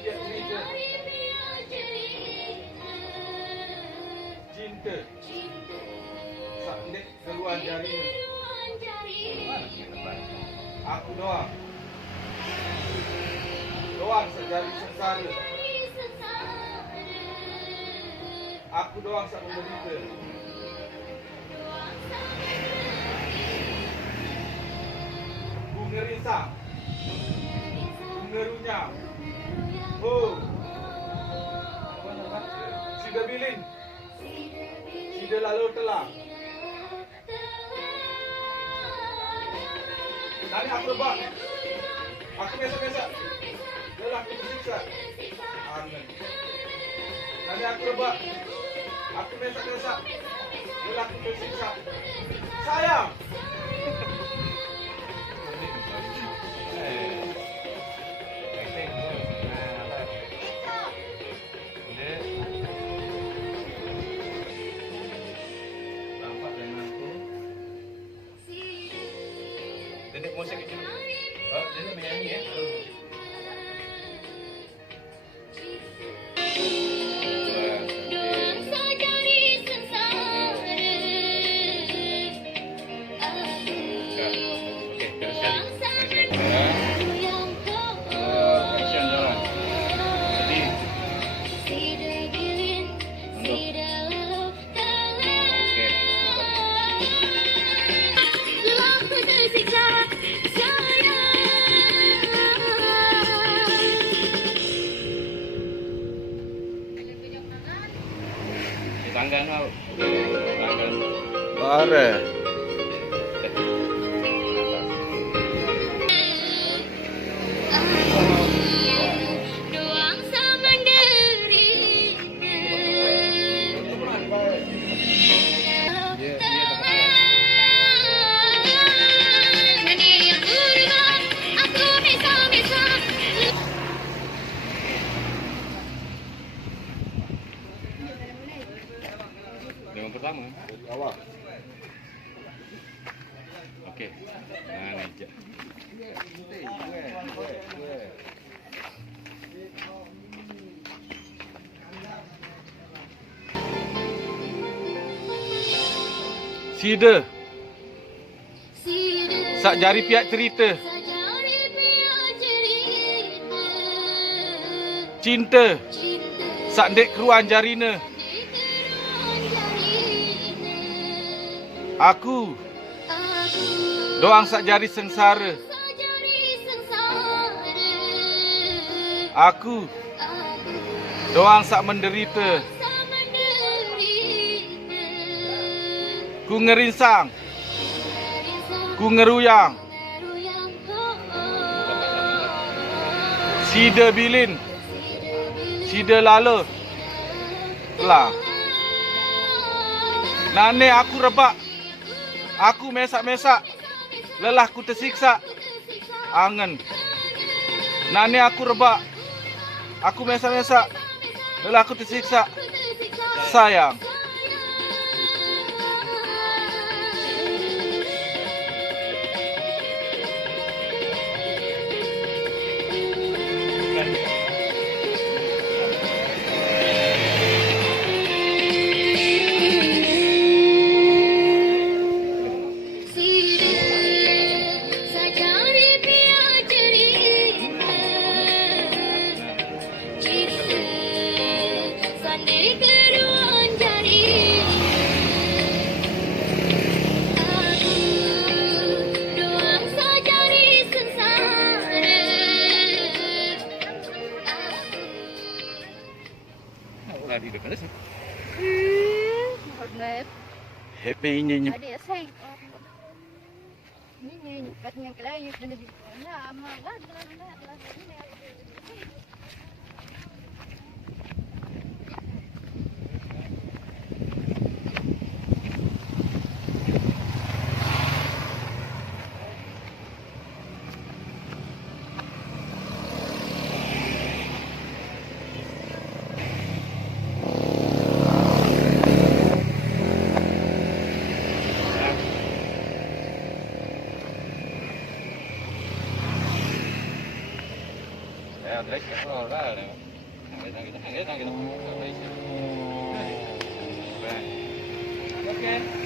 dia cerita. Cinta. Sakit keluar jarinya. Aku doang. Doang sejari sengsara. Aku doang sak menderita. Ku ngerisang. Ku ngerunyam. Oh. Sida bilin. Sida lalu telah. Nani aku rebak. Aku biasa-biasa. Lelah aku tersiksa. Amin. Nani aku rebak. Aku biasa-biasa. Lelah aku tersiksa. Sayang. Nenek musik itu. Oh, nenek menyanyi ya. Tanggan mau. Tanggan. Bare. Yang pertama Awal. oke. Nah, meja. Sida. Sak jari pihak cerita. Cinta. Sak dek keruan jarina. Aku doang sak jari sengsara. Aku doang sak menderita. Ku ngerinsang. Ku ngeruyang. Sida bilin. Sida lalu telah. Nane aku rebak. Aku mesak-mesak. Lelah ku tersiksa. Angen. Nani aku rebak. Aku mesak-mesak. Lelah ku tersiksa. Sayang. Lagi depan sih. Happy nyanyi. Ada saya. Ini katanya kelai dan di sana amalan. Ya, Andres ya ora. Kita. Oke.